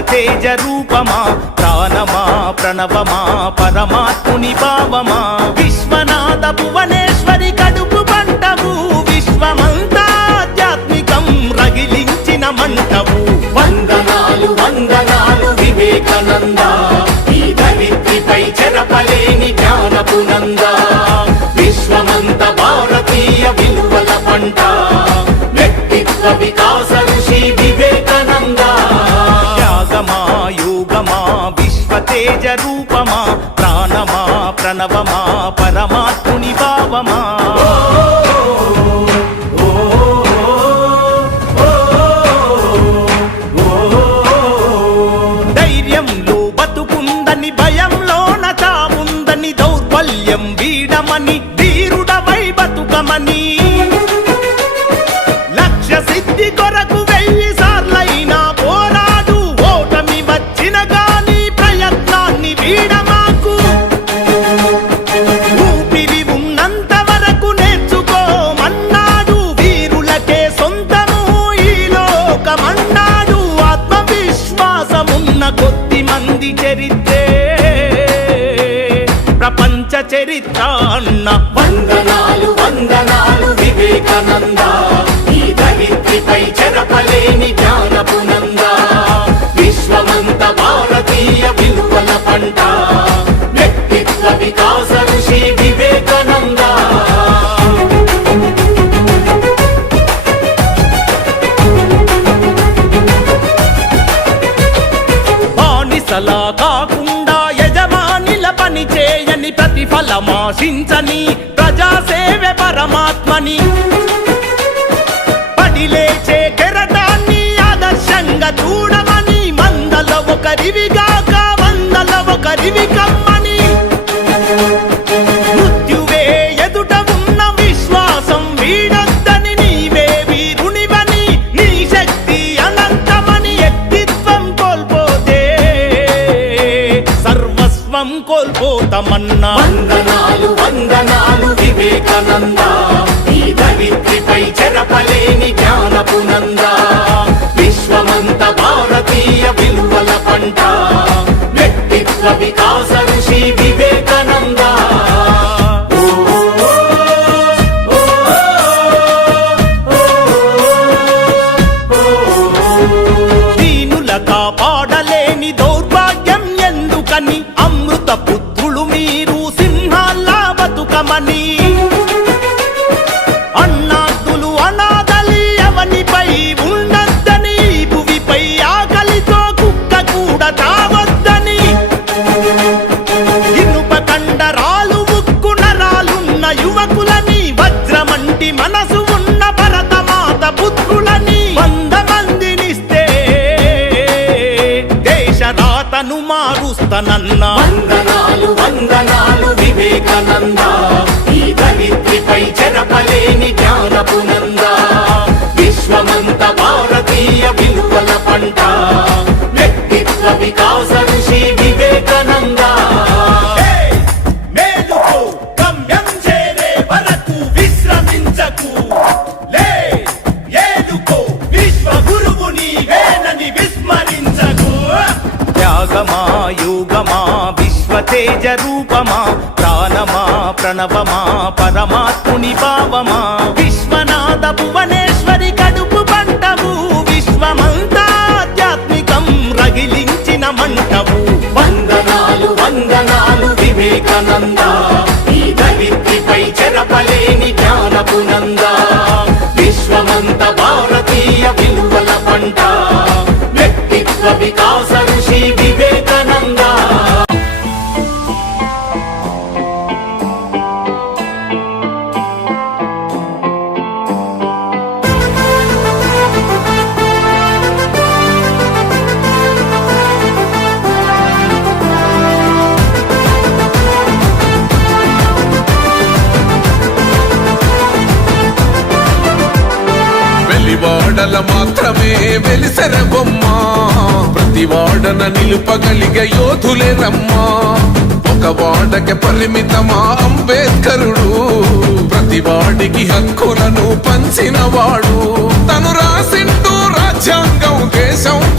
తేజ రూపమా ప్రాణమా ప్రణవమా పరమాత్ముని భావమా? విశ్వనాథ భువనేశ్వరి కడుపు పంటవు విశ్వమంతా ఆధ్యాత్మికం రగిలించిన మంటవు. వందనాలు వందనాలు వివేకానంద. ఈ ధరిత్రిపై చెరపలేని జ్ఞానపు నంద విశ్వమంత భారతీయ విలువల పంట. వ్యక్తిత్వ వికాస తేజ రూపమా ప్రాణమా ప్రణవమా పరమాత్ముని భావమా? ధైర్యంలో బతుకుందని భయంలోన ప్రపంచ చరిత్ర అన్న వందనాలు వందనాలు వివేకానంద. ఈ ధరిత్రిపై చెరపలేని జ్ఞానపు నంద విశ్వమంత భారతీయ విలువల పంట. వ్యక్తిత్వ వికాస ఋషి వివేకానంద. బానిసలా ప్రతిఫలమాశించని ప్రజాసేవె పరమాత్మని. సర్వస్వం కోల్పోతామన్నా. వందనాలు వందనాలు వివేకానంద. ఈ ధరిత్రిపై చెరపలేని జ్ఞానపు నంద విశ్వమంత భారతీయ విలువల పంట. వ్యక్తిత్వ వికాసం రాతను మారుస్తానన్నా. వందనాలు వందనాలు వివేకానంద. ఈ ధరిత్రిపై చెరపలేని జ్ఞానపునంద విశ్వమంత భారతీయ విలువల పంట. యోగమా విశ్వతేజ రూపమా ప్రాణమా ప్రణవమా పరమాత్ముని భావమా? విశ్వనాథ భువనేశ్వరి కడుపు పంటవు విశ్వమంతా ఆధ్యాత్మికం రగిలించిన మంటవు. వందనాలు వందనాలు వివేకానంద. ఈ ధరిత్రిపై చెరపలేని జ్ఞానపు నంద. విశ్వమంత భారతీయ విలువల పంట. వెలివాడల మాత్రమే వెలిసెర బొమ్మ. ప్రతి వాడన నిలుపగలిగే యోధులే రమ్మా. ఒక వాడకి పరిమితమా అంబేద్కరుడు. ప్రతి వాడికి హక్కులను పంచినవాడు. తను రాసింటూ రాజ్యాంగం దేశం